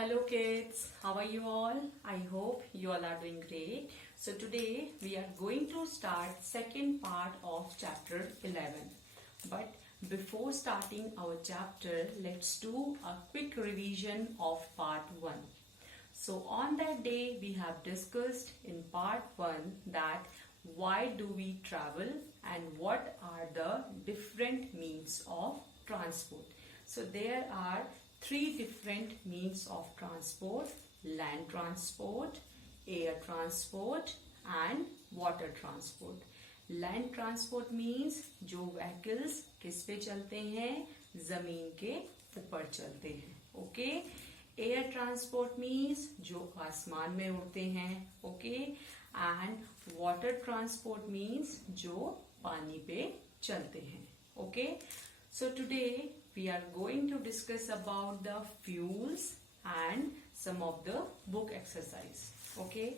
Hello kids, how are you all? I hope you all are doing great. So today we are going to start second part of chapter 11. But before starting our chapter, let's do a quick revision of part 1. So on that day we have discussed in part 1 that why do we travel and what are the different means of transport. So there are 3 different means of transport: land transport, air transport and water transport. Land transport means जो vehicles किस पे चलते हैं, जमीन के ऊपर चलते हैं. ओके. एयर ट्रांसपोर्ट मीन्स जो आसमान में उड़ते हैं. Okay. And water transport means जो पानी पे चलते हैं. Okay. So today we are going to discuss about the fuels and some of the book exercise. Okay.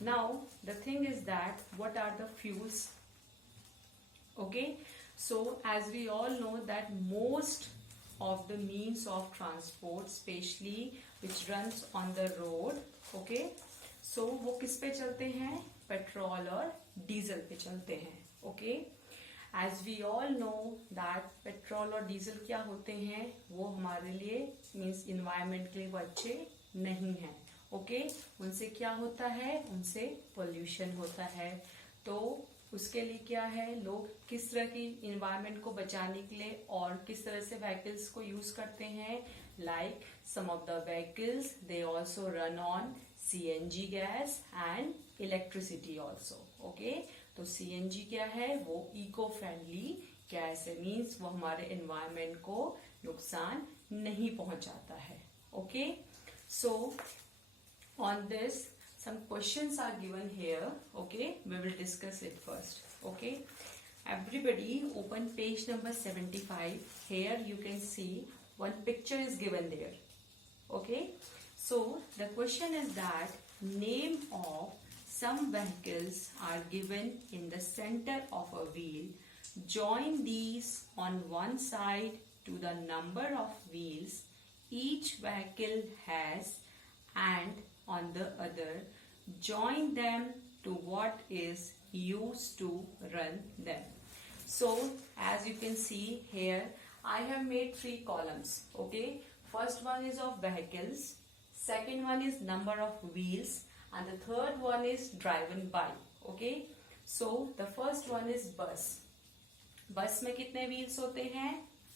Now the thing is that what are the fuels? Okay. So as we all know that most of the means of transport, especially which runs on the road, okay, so वो किस पे चलते हैं? Petrol और diesel पे चलते हैं. Okay. As we all know that petrol और डीजल क्या होते हैं, वो हमारे लिए मीन्स इन्वायरमेंट के लिए वो अच्छे नहीं हैं. ओके. उनसे क्या होता है? उनसे पोल्यूशन होता है. तो उसके लिए क्या है, लोग किस तरह की इन्वायरमेंट को बचाने के लिए और किस तरह से व्हीकल्स को यूज करते हैं. Like some of the vehicles they also run on CNG gas and electricity also. Okay. तो CNG क्या है? वो इको फ्रेंडली गैस है, मीन्स वो हमारे एनवायरमेंट को नुकसान नहीं पहुंचाता है. Okay. So on this some questions are given here. Okay, we will discuss it first. Okay, everybody open page number 75. Here you can see one picture is given there. Okay, so the question is that name of some vehicles are given in the center of a wheel. Join these on one side to the number of wheels each vehicle has and on the other. Join them to what is used to run them. So as you can see here, I have made 3 columns. Okay, first one is of vehicles, second one is number of wheels, and the third one is driven by. Okay, so the first one is bus. बस में कितने wheels होते हैं?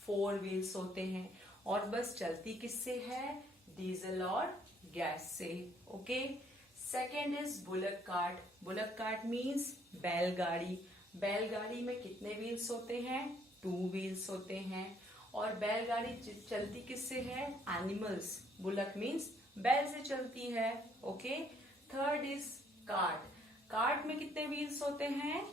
4 wheels होते हैं. और बस चलती किससे है? डीजल और गैस से. Okay. Second is bullock cart. Bullock cart means बैलगाड़ी. बैलगाड़ी में कितने व्हील्स होते हैं? 2 व्हील्स होते हैं. और बैलगाड़ी चलती किससे है? एनिमल्स. बुलक मीन्स बैल से चलती है. Okay. Third is cart. Cart में कितने व्हील्स होते हैं?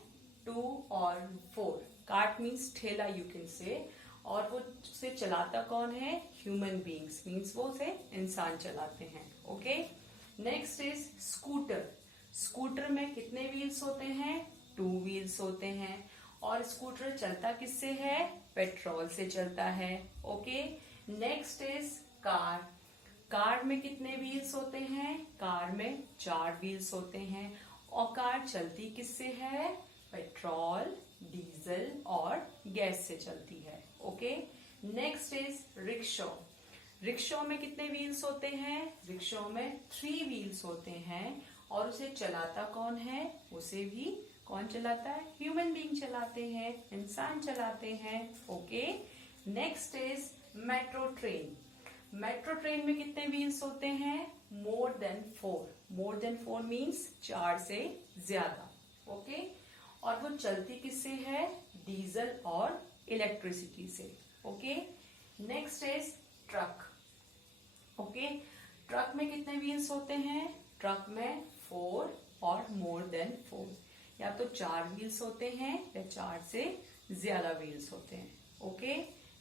2 और 4. कार्ट मीन्स ठेला यू कैन से. और वो उसे चलाता कौन है? ह्यूमन बींग्स, मीन्स वो उसे इंसान चलाते हैं. Okay. Next is scooter. Scooter में कितने व्हील्स होते हैं? 2 व्हील्स होते हैं. और स्कूटर चलता किससे है? पेट्रोल से चलता है. Okay. Next is car. Car में कितने व्हील्स होते हैं? कार में 4 व्हील्स होते हैं. और कार चलती किससे है? पेट्रोल, डीजल और गैस से चलती है. Okay. Next is rickshaw. Rickshaw में कितने व्हील्स होते हैं? रिक्शा में 3 व्हील्स होते हैं. और उसे चलाता कौन है? उसे भी कौन चलाता है? ह्यूमन बीइंग चलाते हैं, इंसान चलाते हैं. Okay. Next is metro train. Metro train में कितने व्हील्स होते हैं? More than 4. More than 4 means 4 से ज्यादा. ओके. और वो चलती किससे है? डीजल और इलेक्ट्रिसिटी से. Okay. Next is truck. Okay. Truck में कितने व्हील्स होते हैं? ट्रक में 4 और मोर देन 4. या तो 4 व्हील्स होते हैं या 4 से ज्यादा व्हील्स होते हैं. ओके.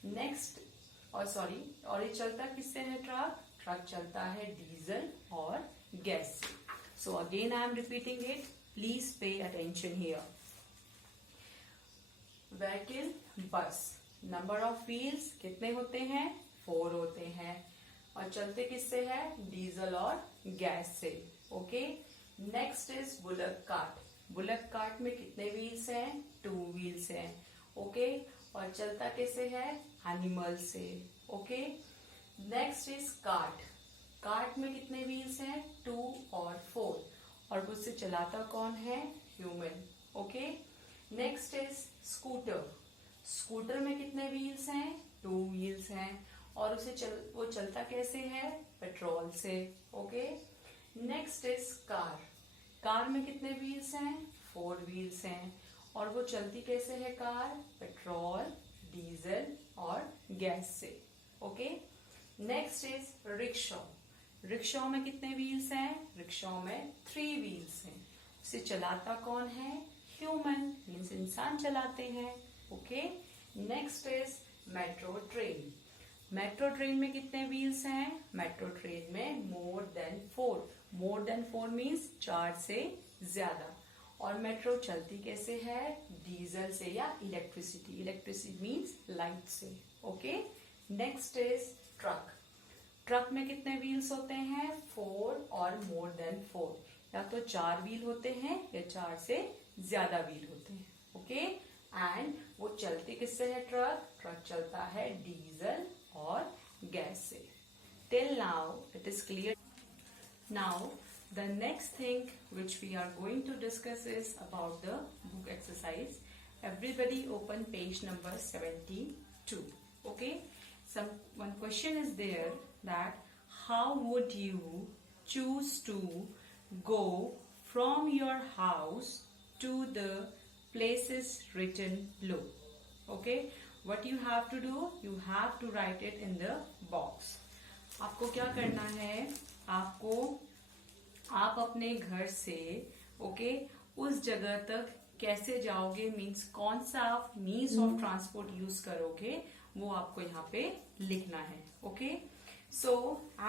नेक्स्ट और ये चलता किससे है? ट्रक. ट्रक चलता है डीजल और गैस से. So again I am repeating it. Please pay attention here. Vehicle बस. नंबर ऑफ व्हील्स कितने होते हैं? 4 होते हैं. और चलते किससे है? डीजल और गैस से। Okay, next is bullock cart. Bullock cart में कितने व्हील्स हैं? 2 व्हील्स हैं। ओके, और चलता कैसे है? एनिमल से। Okay, next is cart. Cart में कितने व्हील्स हैं? 2 और 4, और उससे चलाता कौन है? Human. Okay, next is scooter. Scooter में कितने व्हील्स हैं? 2 व्हील्स हैं, और वो चलता कैसे है? पेट्रोल से। Okay, next is car. Car में कितने व्हील्स हैं? 4 व्हील्स हैं, और वो चलती कैसे है कार? पेट्रोल, डीजल और गैस से। Okay, next is rickshaw. Rickshaw में कितने व्हील्स हैं? रिक्शा में 3 व्हील्स हैं। उसे चलाता कौन है? ह्यूमन, मीन्स इंसान चलाते हैं। Okay, next is metro train. Metro train में कितने व्हील्स हैं? मेट्रो ट्रेन में more than 4। More than 4 means 4 से ज्यादा। और मेट्रो चलती कैसे है? डीजल से या इलेक्ट्रिसिटी। इलेक्ट्रिसिटी मीन्स लाइट से। Okay, next is truck. Truck में कितने व्हील्स होते हैं? 4 और मोर देन 4। या तो 4 व्हील होते हैं या 4 से ज्यादा व्हील होते हैं। ओके, एंड वो चलते किससे है? ट्रक। ट्रक चलता है डीजल और गैस से। Till now it is clear. Now the next thing which we are going to discuss is about the book exercise. Everybody open page number 72. Okay, one question is there that how would you choose to go from your house to the places written below? Okay, what you have to do? You have to write it in the box. आपको क्या करना है? आप अपने घर से उस जगह तक कैसे जाओगे, मीन्स कौन सा मीन्स ऑफ ट्रांसपोर्ट यूज करोगे, वो आपको यहाँ पे लिखना है। Okay, so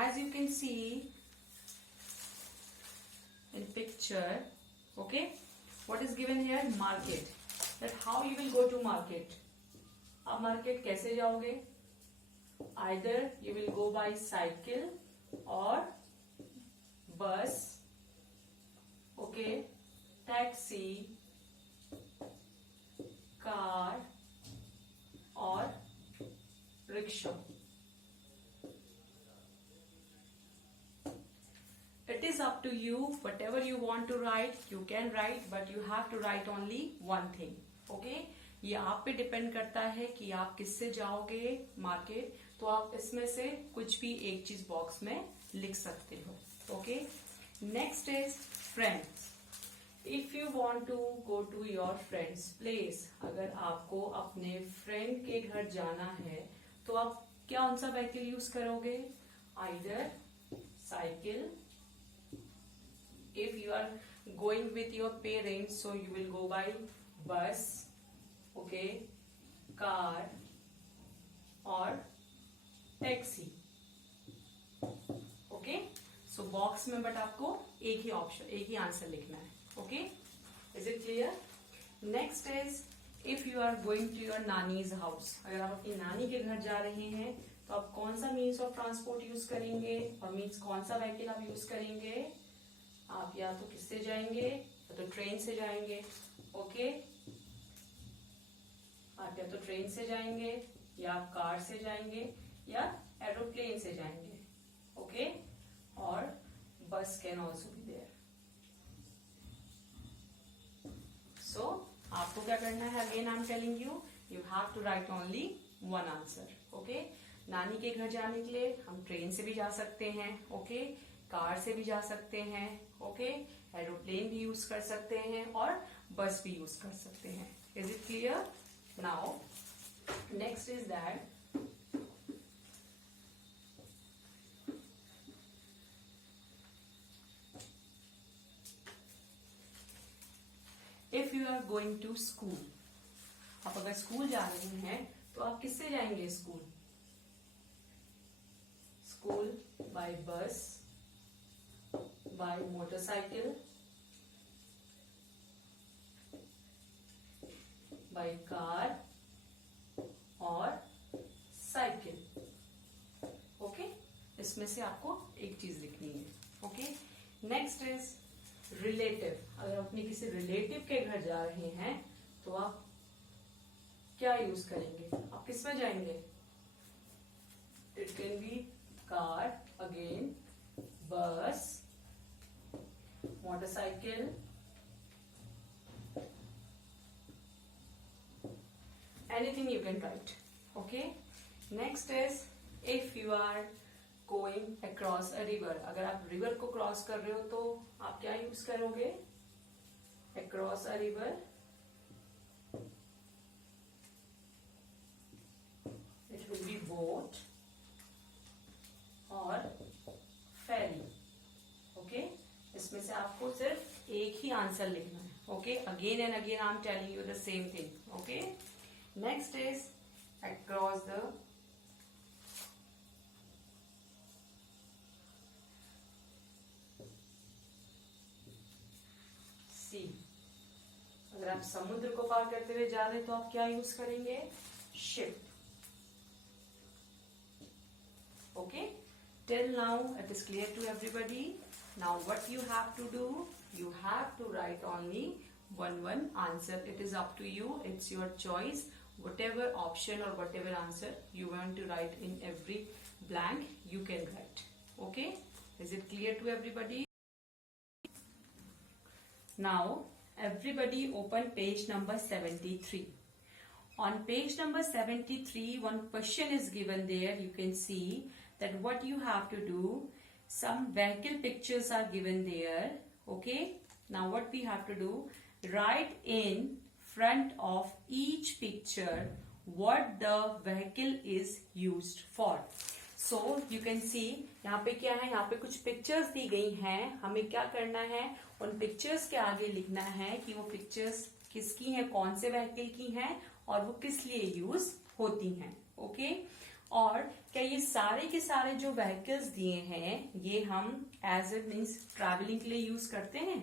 as you can see in picture, okay, what is given here? Market. That how you will go to market. आप मार्केट कैसे जाओगे? Either you will go by cycle और बस, ओके, टैक्सी, कार और rickshaw. It is up to you. Whatever you want to write, you can write, but you have to write only one thing. Okay? ये आप पे depend करता है कि आप किससे जाओगे मार्केट, तो आप इसमें से कुछ भी एक चीज बॉक्स में लिख सकते हो। Okay, next is friends. If you want to go to your friend's place, अगर आपको अपने फ्रेंड के घर जाना है तो आप कौन सा व्हीकल यूज करोगे? Either cycle, if you are going with your parents, so you will go by bus, okay, car or taxi. Okay, so box में बट आपको एक ही ऑप्शन, एक ही आंसर लिखना है। Okay, is it clear? Next is if you are going to your nani's house. अगर आप अपनी नानी के घर जा रहे हैं तो आप कौन सा मीन्स ऑफ ट्रांसपोर्ट यूज करेंगे, और मीन्स कौन सा व्हीकल आप यूज करेंगे? आप या तो किससे जाएंगे? या तो ट्रेन से जाएंगे। ओके, आप या तो ट्रेन से जाएंगे, या आप कार से जाएंगे, या एरोप्लेन से जाएंगे। ओके, और bus can also be there. So आपको क्या करना है? Again I am telling you, you have to write only one answer. Okay, नानी के घर जाने के लिए हम ट्रेन से भी जा सकते हैं, ओके, कार से भी जा सकते हैं, ओके, एरोप्लेन भी यूज कर सकते हैं और बस भी यूज कर सकते हैं। Is it clear? Now next is that if you are going to school, आप अगर स्कूल जा रहे हैं तो आप किससे जाएंगे स्कूल? स्कूल बाय बस, बाय मोटरसाइकिल, बाय कार और साइकिल। ओके, इसमें से आपको एक चीज लिखनी है. Okay, next is relative. अगर अपने किसी रिलेटिव के घर जा रहे हैं तो आप क्या यूज करेंगे? आप किस में जाएंगे? It can be car, again बस, motorcycle, anything you can write. Okay, next is if you are going across a river. अगर आप river को क्रॉस कर रहे हो तो आप क्या यूज करोगे? across a river, it will be boat और ferry. Okay, इसमें से आपको सिर्फ एक ही आंसर लिखना है. Okay, again and again I am telling you the same thing. Okay, next is across the sea. अगर आप समुद्र को पार करते हुए जा रहे हैं तो आप क्या यूज करेंगे? Ship. Okay, till now it is clear to everybody. Now what you have to do, you have to write only one answer. It is up to you, it's your choice. Whatever option or whatever answer you want to write in every blank, you can write. Okay, is it clear to everybody? Now everybody open page number 73. On page number 73, one question is given there. You can see that what you have to do, some vehicle pictures are given there. Okay, now what we have to do, write in front of each picture what the vehicle is used for. So you can see यहाँ पे क्या है, यहाँ पे कुछ pictures दी गई हैं. हमें क्या करना है, उन पिक्चर्स के आगे लिखना है कि वो पिक्चर्स किसकी हैं, कौन से व्हीकल की हैं और वो किस लिए यूज होती हैं. ओके, और क्या ये सारे के सारे जो व्हीकल्स दिए हैं ये हम एज इट मीन्स ट्रैवलिंग के लिए यूज करते हैं?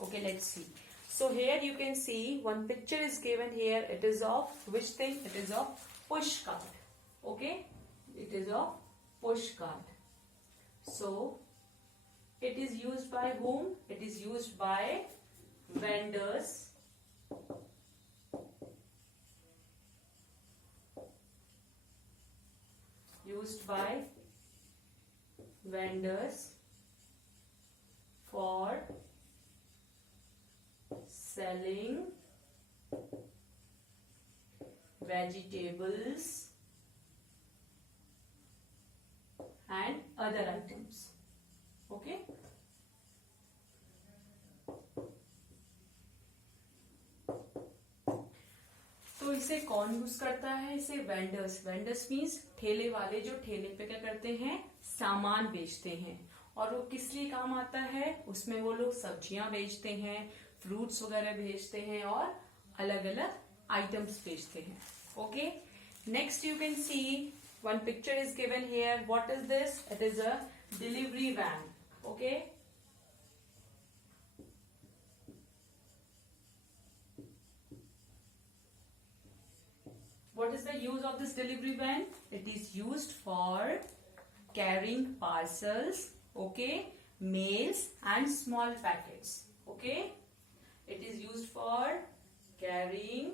Okay, let's see. So here you can see one picture is given here. It is of which thing? It is of push cart. Okay, it is of push cart. So it is used by whom? It is used by vendors. Used by vendors for selling vegetables and other items. Okay, तो इसे कौन use करता है? इसे vendors. Vendors means ठेले वाले, जो ठेले पे क्या करते हैं, सामान बेचते हैं. और वो किस लिए काम आता है? उसमें वो लोग सब्जियां बेचते हैं, फ्रूट्स वगैरह बेचते हैं और अलग अलग आइटम्स बेचते हैं. Okay, next you can see one picture is given here. What is this? It is a delivery van. Okay, what is the use of this delivery van? It is used for carrying parcels, okay, mails and small packets. Okay, it is used for carrying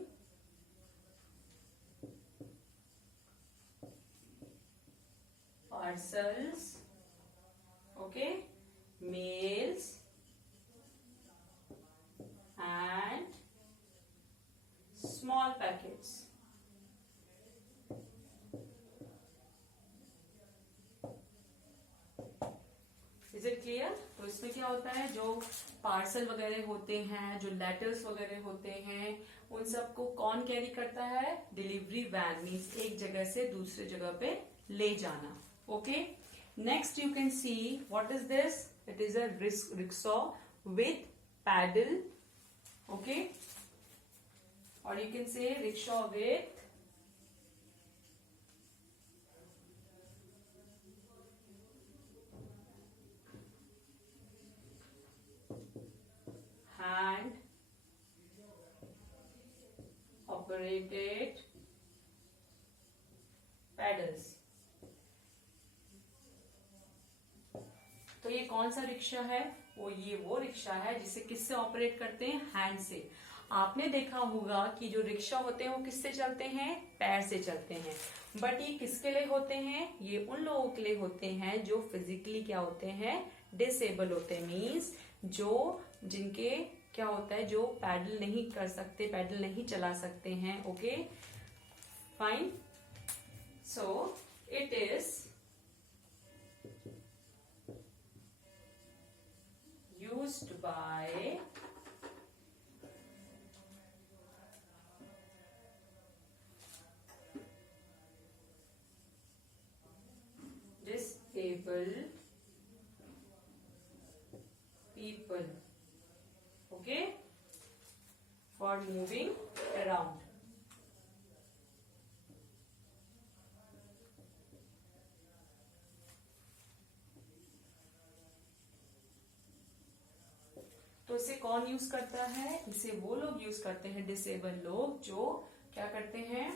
parcels, okay, mails and small packets. Is it clear? तो इसमें क्या होता है, जो parcel वगैरह होते हैं, जो लेटर्स वगैरह होते हैं, उन सबको कौन कैरी करता है? Delivery van. मीन्स एक जगह से दूसरे जगह पे ले जाना. Okay, next you can see what is this? It is a rickshaw with pedal. Okay, और you can say rickshaw with hand operated pedals. कौन सा रिक्शा है? वो रिक्शा है जिसे किससे ऑपरेट करते हैं? हैंड से। आपने देखा होगा कि जो रिक्शा होते हैं वो किससे चलते हैं? पैर से चलते हैं। बट ये किसके लिए होते हैं? ये उन लोगों के लिए होते हैं जो फिजिकली क्या होते हैं? डिसेबल होते हैं। मीन्स जिनके क्या होता है, जो पैडल नहीं कर सकते, पैडल नहीं चला सकते हैं। Okay fine. So it is used by disabled people, okay, for moving around. तो इसे कौन यूज करता है? इसे वो लोग यूज करते हैं, डिसेबल लोग, जो क्या करते हैं,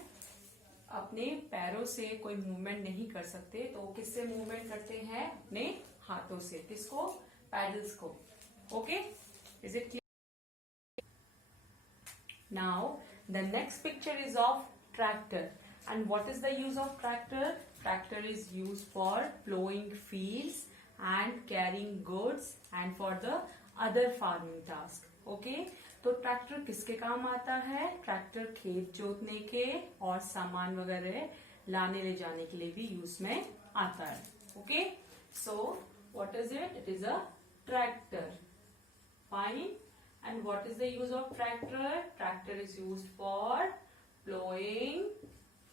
अपने पैरों से कोई मूवमेंट नहीं कर सकते, तो वो किससे मूवमेंट करते हैं? अपने हाथों से। किसको? पैडल्स को। Okay, is it clear? Now the next picture is of tractor. And what is the use of tractor? Tractor is use for ploughing fields and carrying goods and for the other farming task. Okay, तो tractor किसके काम आता है? Tractor खेत जोतने के और सामान वगैरह लाने ले जाने के लिए भी यूज में आता है। Okay, so what is it? It is a tractor. Fine. And what is the use of tractor? Tractor is used for ploughing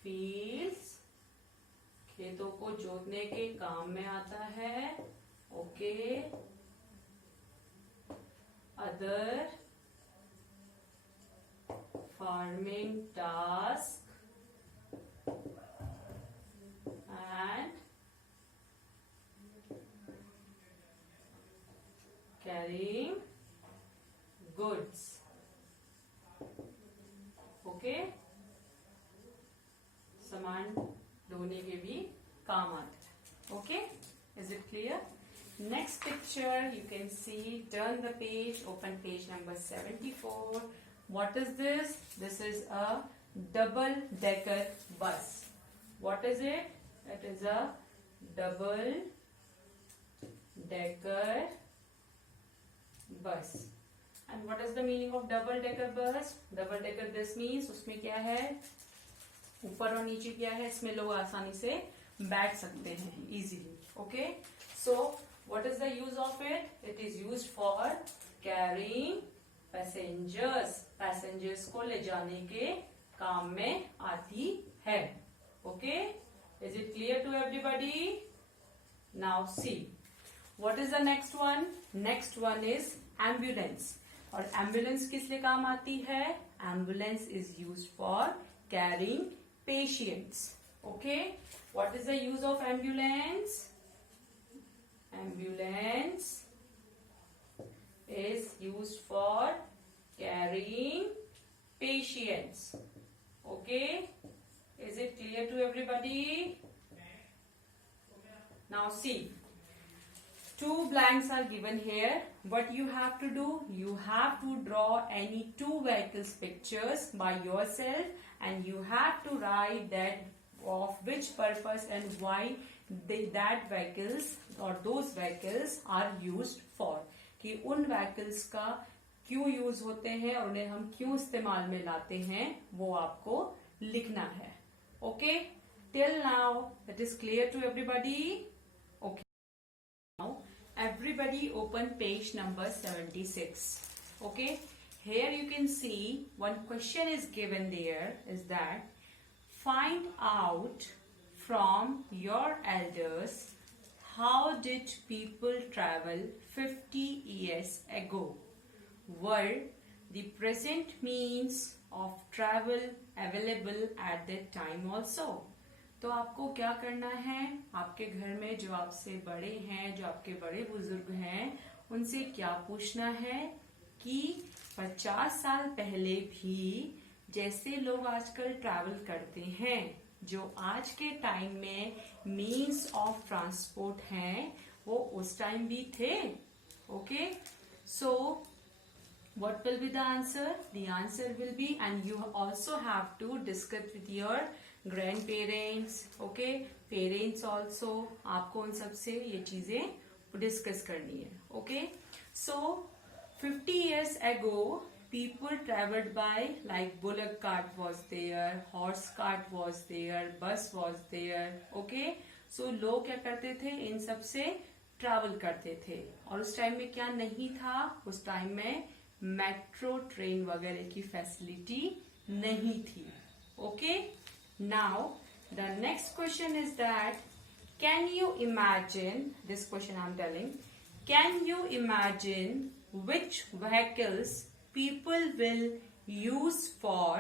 fields, खेतों को जोतने के काम में आता है। Okay, other farming task and carrying goods. Okay, सामान ढोने के भी काम आता है। Okay, is it clear? Next picture, you can see, turn the page, open page number 74. What is this? This is a double-decker bus. What is it? It is a double-decker bus. And what is the meaning of double-decker bus? Double-decker this means, उसमें क्या है? ऊपर और नीचे क्या है? इसमें लोग आसानी से बैठ सकते हैं easily. Okay? So, what is the use of it? It is used for carrying passengers. Passengers को ले जाने के काम में आती है. Okay? Is it clear to everybody? Now see. What is the next one? Next one is ambulance. और ambulance किस लिए काम आती है? Ambulance is used for carrying patients. Okay? What is the use of ambulance? Ambulance is used for carrying patients. Okay, is it clear to everybody? Now see, two blanks are given here. What you have to do? You have to draw any two vehicles pictures by yourself, and you have to write that of which purpose and why that vehicles or those vehicles are used for, कि उन vehicles का क्यों use होते हैं और उन्हें हम क्यों इस्तेमाल में लाते हैं, वो आपको लिखना है. Okay, till now it is clear to everybody. Okay, now everybody open page number 76. Okay, here you can see one question is given there, is that find out from your elders how did people travel 50 years ago. Were the present means of travel available at that time also. तो आपको क्या करना है, आपके घर में जो आपसे बड़े हैं, जो आपके बड़े बुजुर्ग हैं, उनसे क्या पूछना है कि 50 साल पहले भी जैसे लोग आजकल ट्रैवल करते हैं, जो आज के टाइम में मीन्स ऑफ ट्रांसपोर्ट हैं, वो उस टाइम भी थे. Okay, so what will be the answer? The answer will be, and you also have to discuss with your grandparents. Okay, parents also. आपको उन सबसे ये चीजें डिस्कस करनी है. Okay, so 50 years ago people traveled by, like bullock cart was there, horse cart was there, bus was there. Okay, so लोग क्या करते थे, इन सब से ट्रैवल करते थे. और उस टाइम में क्या नहीं था, उस टाइम में मेट्रो ट्रेन वगैरह की फैसिलिटी नहीं थी. Okay, now the next question is that can you imagine, this question I am telling, can you imagine which vehicles people will use for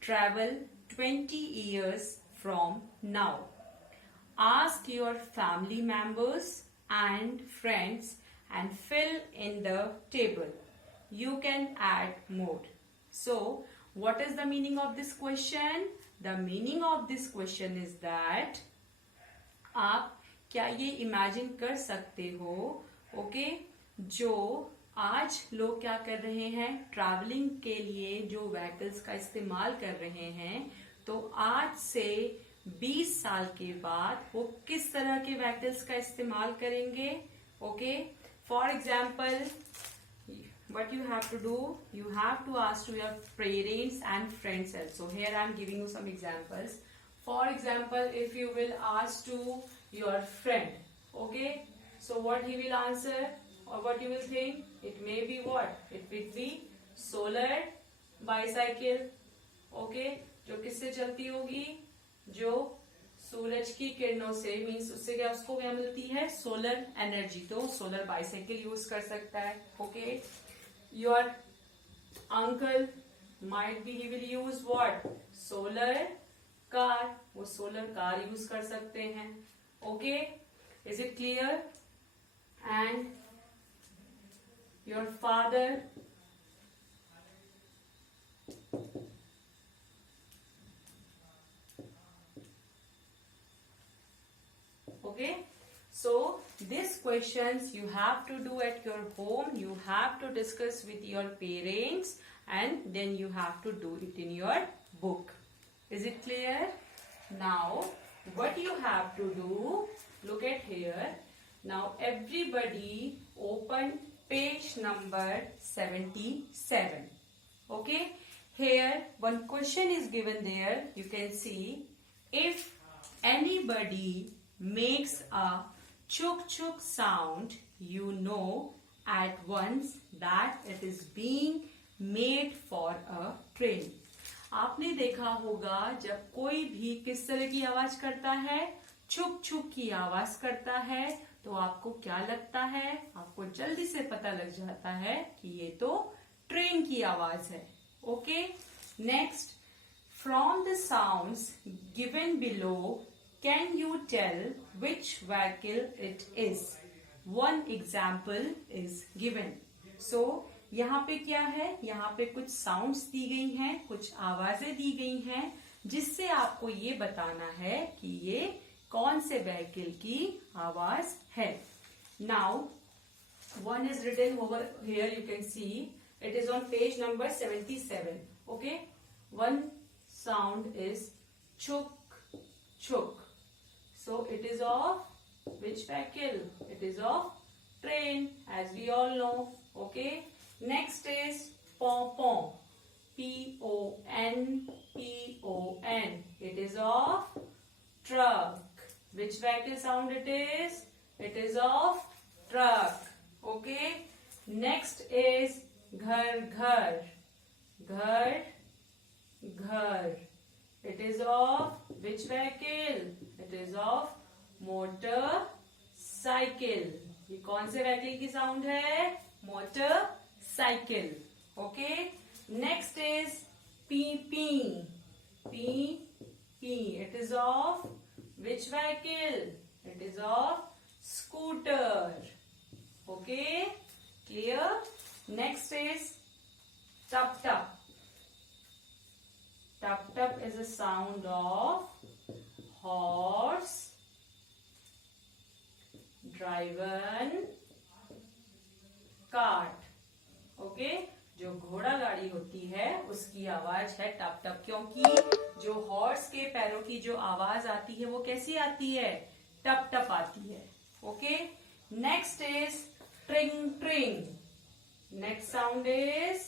travel 20 years from now? Ask your family members and friends and fill in the table. You can add more. So, what is the meaning of this question? The meaning of this question is that आप क्या ये imagine कर सकते हो, okay, जो आज लोग क्या कर रहे हैं, ट्रैवलिंग के लिए जो व्हीकल्स का इस्तेमाल कर रहे हैं, तो आज से 20 साल के बाद वो किस तरह के व्हीकल्स का इस्तेमाल करेंगे. Okay, for example what you have to do, you have to ask to your parents and friends also. Here I am giving you some examples. For example, if you will ask to your friend, okay, so what he will answer or what you will think, it may be what, it will be solar bicycle. Okay, जो किससे चलती होगी, जो सूरज की किरणों से, means उससे क्या, उसको क्या मिलती है, सोलर एनर्जी. तो सोलर बाइसाइकिल यूज कर सकता है. Okay, your uncle might be, he will use what, solar car, वो सोलर कार यूज कर सकते हैं. Okay, is it clear? And your father, okay, so these questions you have to do at your home, you have to discuss with your parents, and then you have to do it in your book. Is it clear? Now what you have to do, look at here. Now everybody open page number 77. Okay, here one question is given there. You can see, if anybody makes a chuk chuk sound, you know at once that it is being made for a train. आपने देखा होगा जब कोई भी किस तरह की आवाज करता है, छुक छुक की आवाज करता है, तो आपको क्या लगता है, आपको जल्दी से पता लग जाता है कि ये तो ट्रेन की आवाज है. Okay, next, from the sounds given below, can you tell which vehicle it is? One example is given. So यहाँ पे क्या है, यहाँ पे कुछ साउंड्स दी गई हैं, कुछ आवाजें दी गई हैं, जिससे आपको ये बताना है कि ये कौन से व्हीकल की आवाज है. Now one is written over here, you can see it is on page number 77. Okay, one sound is chuk chuk. So it is of which vehicle? It is of train, as we all know. Okay. Next is pom pom. P-O-N, P-O-N. It is of truck. Which vehicle sound it is? It is of truck. Okay. Next is ghar ghar. Ghar ghar. It is of which vehicle? It is of motor cycle. ये कौन से vehicle की sound है? Motor cycle. Okay, next is P P. P P. It is of which vehicle? It is of scooter. Okay, clear? Next is tub tub. Tup tup is a sound of horse. Driven cart. Okay, जो घोड़ा गाड़ी होती है उसकी आवाज है टप टप, क्योंकि जो हॉर्स के पैरों की जो आवाज आती है वो कैसी आती है, टप टप आती है। Okay, next is tring tring. Next sound is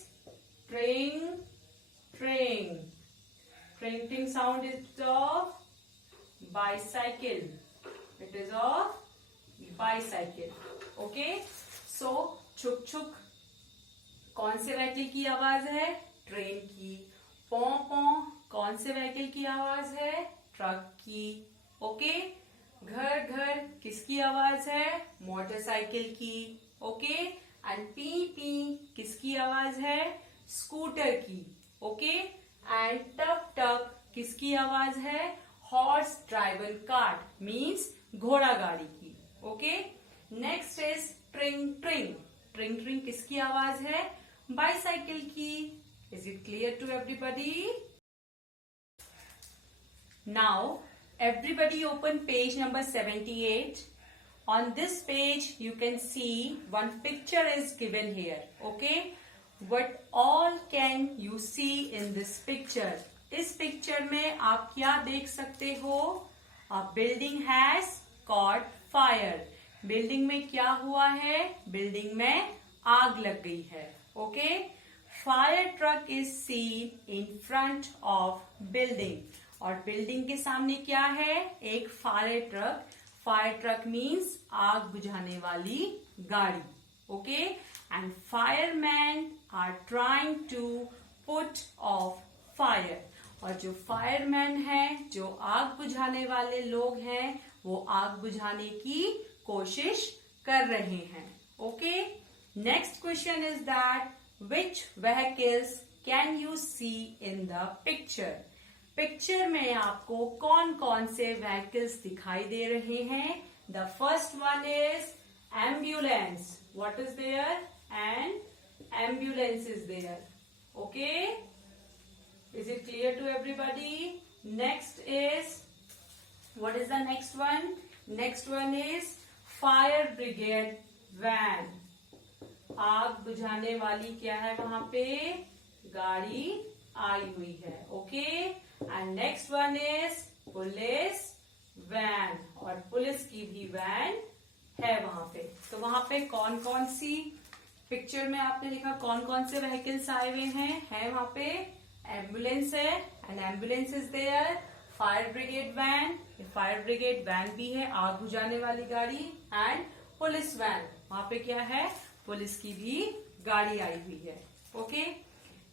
tring tring. Tring tring sound is of bicycle. It is of bicycle. Okay, so छुक छुक कौन से व्हीकल की आवाज है, ट्रेन की। पौ पौ कौन से व्हीकल की आवाज है, ट्रक की। ओके, घर घर किसकी आवाज है, मोटरसाइकिल की। ओके, एंड पी पी किसकी आवाज है, स्कूटर की। ओके, एंड टप टप किसकी आवाज है, हॉर्स ड्राइवन कार्ट मीन्स घोड़ा गाड़ी की। Okay, next is tring tring. Tring tring किसकी आवाज है, बाइसाइकिल की। Is it clear to everybody? Now everybody open page number 78. On this page you can see one picture is given here. Okay, what all can you see in this picture? इस picture में आप क्या देख सकते हो, a building has caught fire. Building में क्या हुआ है, बिल्डिंग में आग लग गई है। Okay, fire truck is seen in front of building. और बिल्डिंग के सामने क्या है, एक fire truck. Fire truck means आग बुझाने वाली गाड़ी। Okay, and fireman are trying to put off fire. और जो फायरमैन है, जो आग बुझाने वाले लोग हैं, वो आग बुझाने की कोशिश कर रहे हैं। Okay, next question is that which vehicles can you see in the picture. Picture में आपको कौन कौन से व्हीकल्स दिखाई दे रहे हैं। The first one is ambulance. What is there, and ambulance is there. Okay, is it clear to everybody? Next is, what is the next one? Next one is fire brigade van. आग बुझाने वाली क्या है, वहां पे गाड़ी आई हुई है। Okay, and next one is police van. और पुलिस की भी वैन है वहां पे। तो वहां पे कौन कौन सी, पिक्चर में आपने देखा कौन कौन से व्हीकल्स आए हुए हैं, है वहां पे एम्बुलेंस है, and ambulance is there. Fire brigade van, fire brigade van भी है, आग बुझाने वाली गाड़ी। एंड पुलिस वैन, वहां पे क्या है, पुलिस की भी गाड़ी आई हुई है। Okay,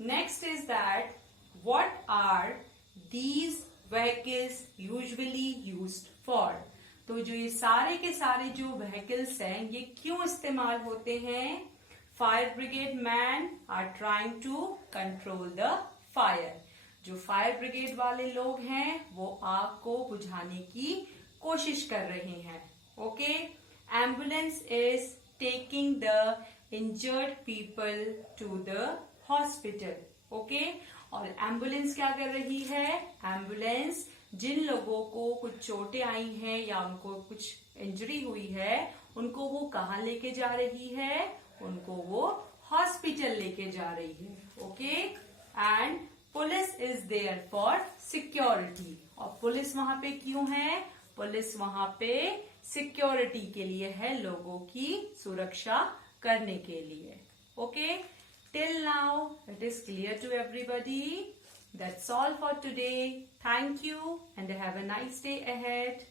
next is that what are these vehicles usually used for. तो जो ये सारे के सारे जो व्हीकल्स हैं, ये क्यों इस्तेमाल होते हैं। Fire brigade man are trying to control the fire. जो फायर ब्रिगेड वाले लोग हैं वो आग को बुझाने की कोशिश कर रहे हैं। Okay, ambulance is taking the injured people to the hospital. Okay, और एम्बुलेंस क्या कर रही है, एम्बुलेंस जिन लोगों को कुछ चोटें आई हैं या उनको कुछ इंजरी हुई है, उनको वो कहाँ लेके जा रही है, उनको वो हॉस्पिटल लेके जा रही है। Okay, and police is there for security. और पुलिस वहां पे क्यों है, पुलिस वहां पे सिक्योरिटी के लिए है, लोगों की सुरक्षा करने के लिए। Okay, till now it is clear to everybody. That's all for today. Thank you and have a nice day ahead.